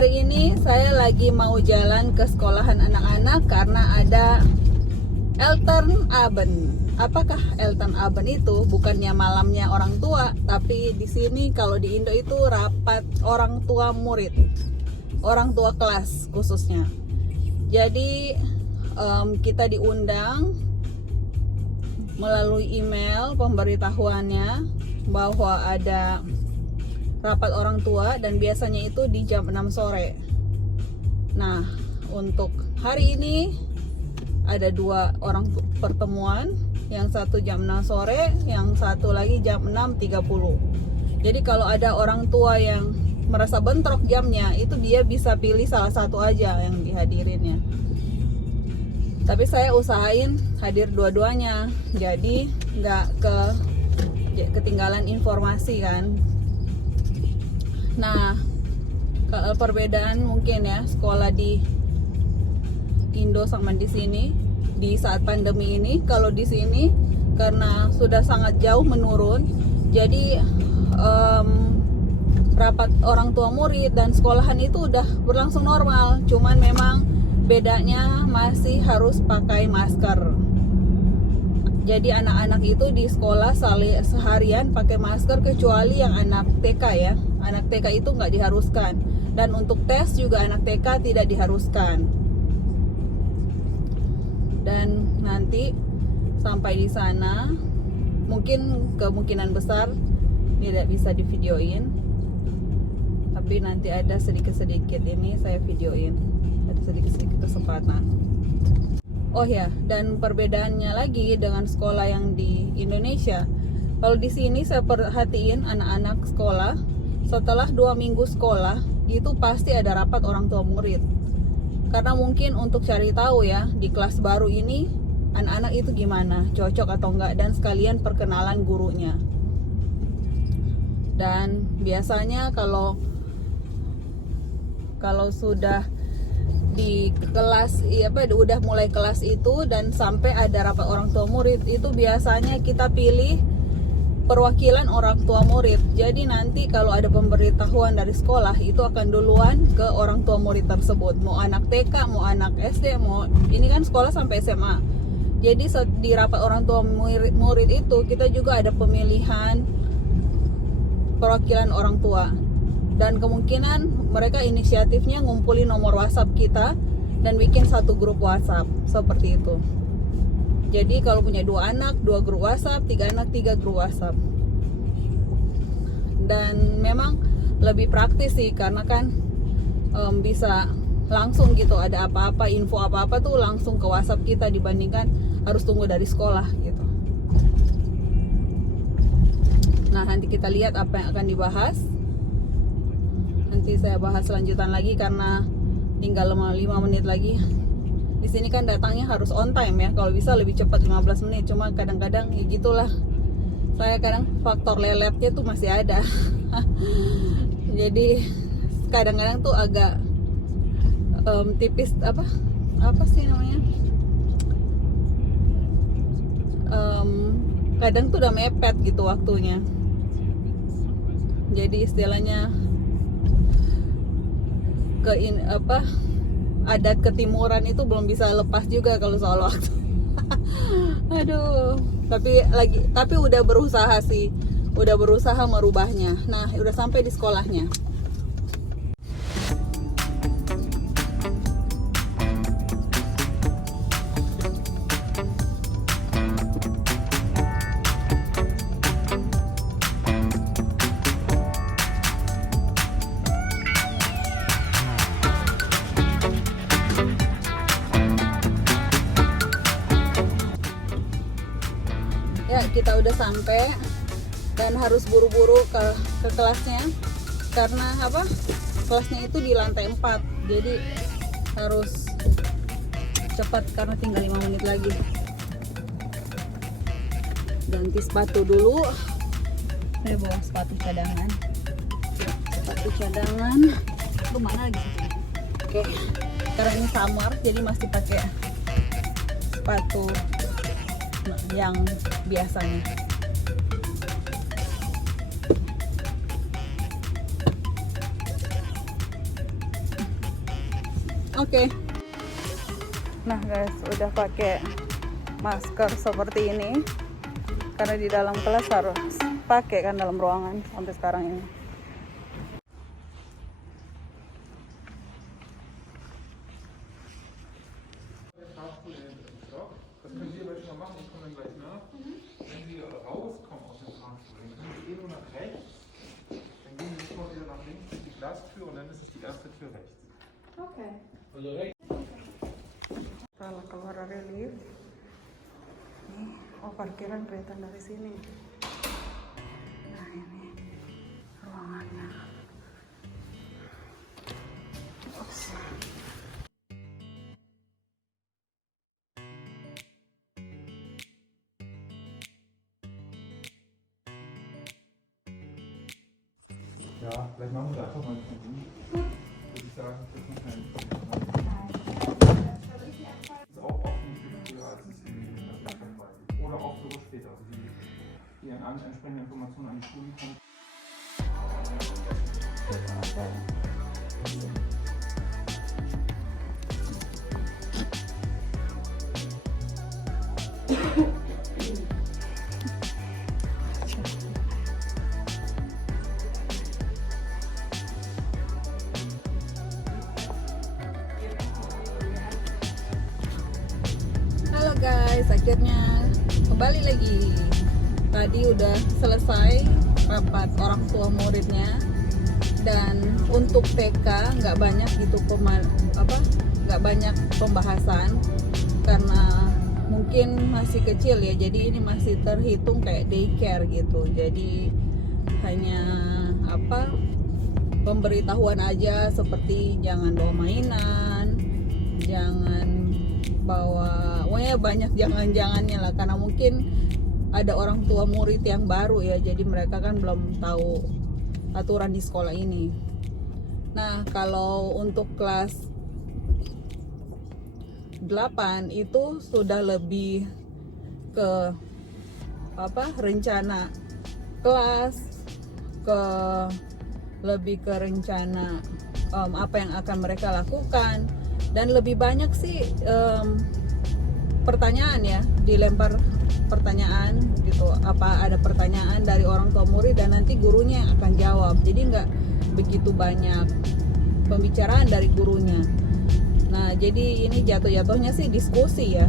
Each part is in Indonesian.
hari ini saya lagi mau jalan ke sekolahan anak-anak karena ada Elternabend. Apakah Elternabend itu? Bukannya malamnya orang tua, tapi di sini kalau di Indo itu rapat orang tua murid, orang tua kelas khususnya. Jadi kita diundang melalui email pemberitahuannya bahwa ada rapat orang tua dan biasanya itu di jam 6 sore. Nah, untuk hari ini ada 2 orang pertemuan, yang satu jam 6 sore, yang satu lagi jam 6.30. Jadi kalau ada orang tua yang merasa bentrok jamnya, itu dia bisa pilih salah satu aja yang dihadirinnya. Tapi saya usahain hadir dua-duanya, jadi nggak ketinggalan informasi kan. Nah, kalau perbedaan mungkin ya sekolah di Indo sama di sini di saat pandemi ini, kalau di sini karena sudah sangat jauh menurun, jadi rapat orang tua murid dan sekolahan itu udah berlangsung normal. Cuman memang bedanya masih harus pakai masker. Jadi anak-anak itu di sekolah seharian pakai masker kecuali yang anak TK ya. Anak TK itu nggak diharuskan. Dan untuk tes juga anak TK tidak diharuskan. Dan nanti sampai di sana mungkin kemungkinan besar tidak bisa divideoin. Tapi nanti ada sedikit-sedikit ini saya videoin. Ada sedikit-sedikit kesempatan. Oh ya, dan perbedaannya lagi dengan sekolah yang di Indonesia. Kalau di sini saya perhatiin anak-anak sekolah setelah 2 minggu sekolah itu pasti ada rapat orang tua murid. Karena mungkin untuk cari tahu ya di kelas baru ini anak-anak itu gimana, cocok atau enggak, dan sekalian perkenalan gurunya. Dan biasanya kalau sudah di kelas udah mulai kelas itu dan sampai ada rapat orang tua murid, itu biasanya kita pilih perwakilan orang tua murid. Jadi nanti kalau ada pemberitahuan dari sekolah itu akan duluan ke orang tua murid tersebut, mau anak TK, mau anak SD, mau ini kan sekolah sampai SMA. Jadi di rapat orang tua murid itu kita juga ada pemilihan perwakilan orang tua. Dan kemungkinan mereka inisiatifnya ngumpulin nomor WhatsApp kita dan bikin satu grup WhatsApp seperti itu. Jadi kalau punya 2 anak, 2 grup WhatsApp, 3 anak, 3 grup WhatsApp. Dan memang lebih praktis sih karena kan bisa langsung gitu, ada apa-apa, info apa-apa tuh langsung ke WhatsApp kita dibandingkan harus tunggu dari sekolah gitu. Nah, nanti kita lihat apa yang akan dibahas. Nanti saya bahas lanjutan lagi karena tinggal 5 menit lagi. Di sini kan datangnya harus on time ya. Kalau bisa lebih cepat 15 menit. Cuma kadang-kadang ya gitulah. Saya kadang faktor leletnya tuh masih ada. Jadi kadang-kadang tuh agak tipis apa sih namanya? Kadang tuh udah mepet gitu waktunya. Jadi istilahnya adat ketimuran itu belum bisa lepas juga kalau soal waktu. Aduh, tapi udah berusaha sih, udah berusaha merubahnya. Nah, udah sampai di sekolahnya. Ya, kita udah sampai dan harus buru-buru ke kelasnya karena kelasnya itu di lantai 4, jadi harus cepat karena tinggal 5 menit lagi. Ganti sepatu dulu. Saya bawa sepatu cadangan. Itu mana lagi? Oke, karena ini summer jadi masih pakai sepatu yang biasanya. Oke. Nah guys, udah pakai masker seperti ini karena di dalam kelas harus pakai kan dalam ruangan sampai sekarang ini. Kalau keluar dari lift, nih, oh parkiran kelihatan dari sini. Nah ini ruangannya. Ups. Ja, vielleicht machen wir einfach mal einen Termin. Würde ich sagen, das muss man nicht machen. Das ist auch oft ein Stück früher, als es in der Stadt war. Oder auch sogar später. Also die entsprechende Informationen an die Schule kommen. Halo guys, akhirnya kembali lagi. Tadi udah selesai rapat orang tua muridnya, dan untuk TK nggak banyak gitu nggak banyak pembahasan karena mungkin masih kecil ya, jadi ini masih terhitung kayak daycare gitu. Jadi hanya pemberitahuan aja seperti jangan bawa mainan, jangan bawa, pokoknya banyak jangan-jangannya lah, karena mungkin ada orang tua murid yang baru ya, jadi mereka kan belum tahu aturan di sekolah ini. Nah kalau untuk kelas 8 itu sudah lebih ke rencana kelas, lebih ke rencana apa yang akan mereka lakukan, dan lebih banyak sih pertanyaan ya, dilempar pertanyaan gitu, apa ada pertanyaan dari orang tua murid dan nanti gurunya yang akan jawab. Jadi nggak begitu banyak pembicaraan dari gurunya. Nah jadi ini jatuh-jatuhnya sih diskusi ya,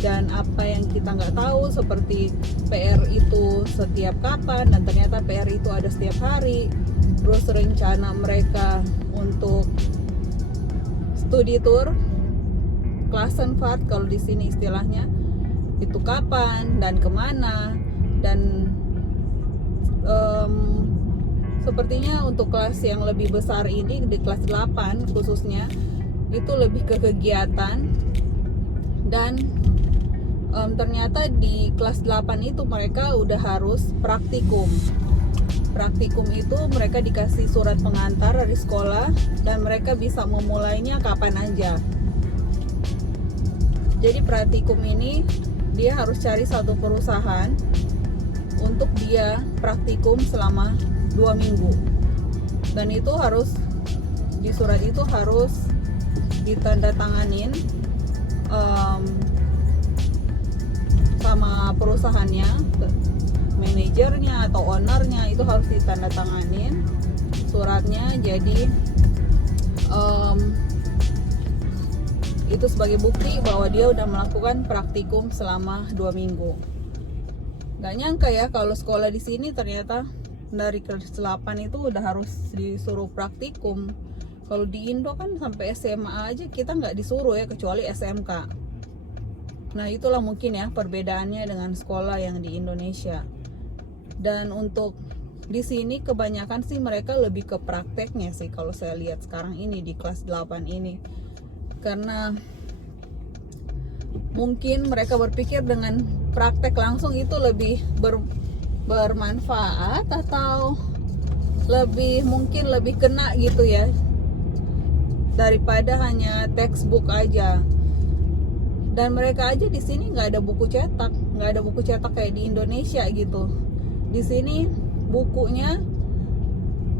dan apa yang kita nggak tahu seperti PR itu setiap kapan, dan ternyata PR itu ada setiap hari. Terus rencana mereka untuk studi tour, Klassenfahrt kalau di sini istilahnya, itu kapan dan kemana, dan sepertinya untuk kelas yang lebih besar ini, di kelas 8 khususnya, itu lebih ke kegiatan. Dan ternyata di kelas 8 itu mereka udah harus praktikum. Praktikum itu mereka dikasih surat pengantar dari sekolah, dan mereka bisa memulainya kapan aja. Jadi praktikum ini dia harus cari satu perusahaan untuk dia praktikum selama 2 minggu, dan itu harus, di surat itu harus ditandatanganin sama perusahaannya, manajernya atau ownernya, itu harus ditandatanganin suratnya. Jadi itu sebagai bukti bahwa dia udah melakukan praktikum selama 2 minggu. Gak nyangka ya kalau sekolah di sini ternyata dari kelas 8 itu udah harus disuruh praktikum. Kalau di Indo kan sampai SMA aja kita nggak disuruh ya, kecuali SMK. Nah itulah mungkin ya perbedaannya dengan sekolah yang di Indonesia. Dan untuk di sini kebanyakan sih mereka lebih ke prakteknya sih kalau saya lihat sekarang ini di kelas 8 ini. Karena mungkin mereka berpikir dengan praktek langsung itu lebih bermanfaat, atau mungkin lebih kena gitu ya, daripada hanya textbook aja. Dan mereka aja di sini nggak ada buku cetak kayak di Indonesia gitu. Di sini bukunya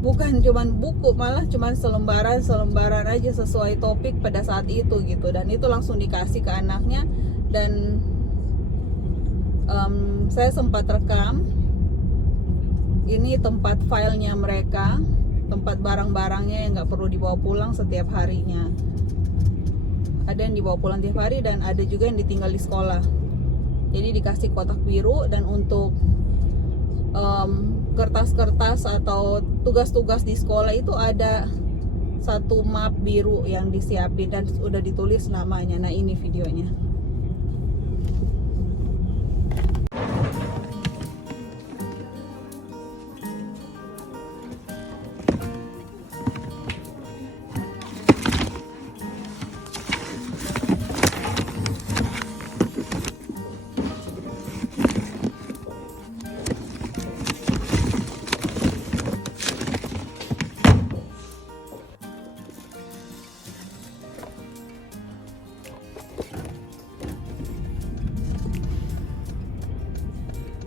bukan cuman buku, malah cuman selembaran aja sesuai topik pada saat itu gitu, dan itu langsung dikasih ke anaknya. Dan saya sempat rekam, ini tempat filenya mereka, tempat barang-barangnya yang nggak perlu dibawa pulang setiap harinya. Ada yang dibawa pulang tiap hari dan ada juga yang ditinggal di sekolah. Jadi dikasih kotak biru, dan untuk kertas-kertas atau tugas-tugas di sekolah itu ada satu map biru yang disiapin dan udah ditulis namanya. Nah, ini videonya.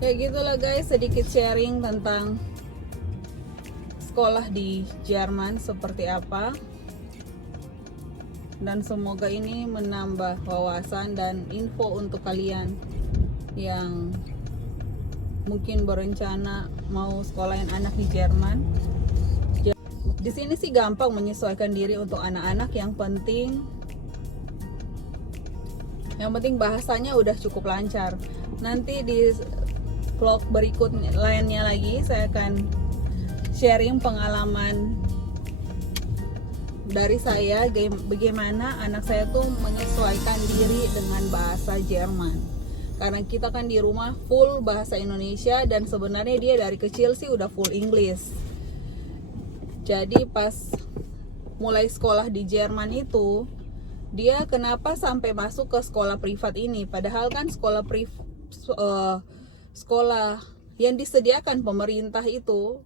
Kayak gitulah guys, sedikit sharing tentang sekolah di Jerman seperti apa. Dan semoga ini menambah wawasan dan info untuk kalian yang mungkin berencana mau sekolahin anak di Jerman. Di sini sih gampang menyesuaikan diri untuk anak-anak, yang penting bahasanya udah cukup lancar. Nanti di vlog berikut lainnya lagi saya akan sharing pengalaman dari saya, bagaimana anak saya tuh menyesuaikan diri dengan bahasa Jerman. Karena kita kan di rumah full bahasa Indonesia, dan sebenarnya dia dari kecil sih udah full English. Jadi pas mulai sekolah di Jerman itu, dia kenapa sampai masuk ke sekolah privat ini, padahal kan sekolah yang disediakan pemerintah itu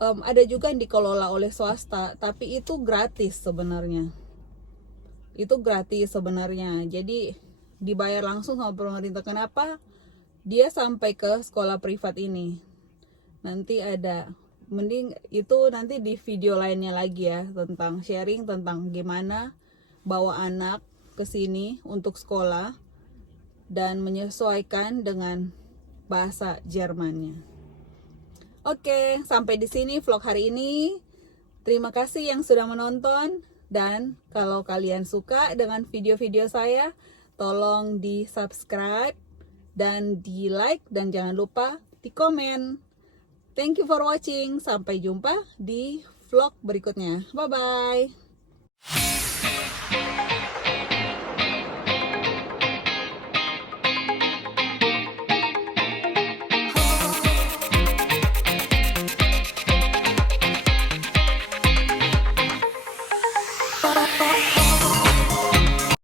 ada juga yang dikelola oleh swasta, tapi itu gratis sebenarnya. Jadi dibayar langsung sama pemerintah. Kenapa dia sampai ke sekolah privat ini? Nanti itu nanti di video lainnya lagi ya, tentang sharing tentang gimana bawa anak ke sini untuk sekolah dan menyesuaikan dengan bahasa Jermannya. Oke, sampai di sini vlog hari ini. Terima kasih yang sudah menonton, dan kalau kalian suka dengan video-video saya, tolong di subscribe dan di like, dan jangan lupa di komen. Thank you for watching. Sampai jumpa di vlog berikutnya. Bye bye.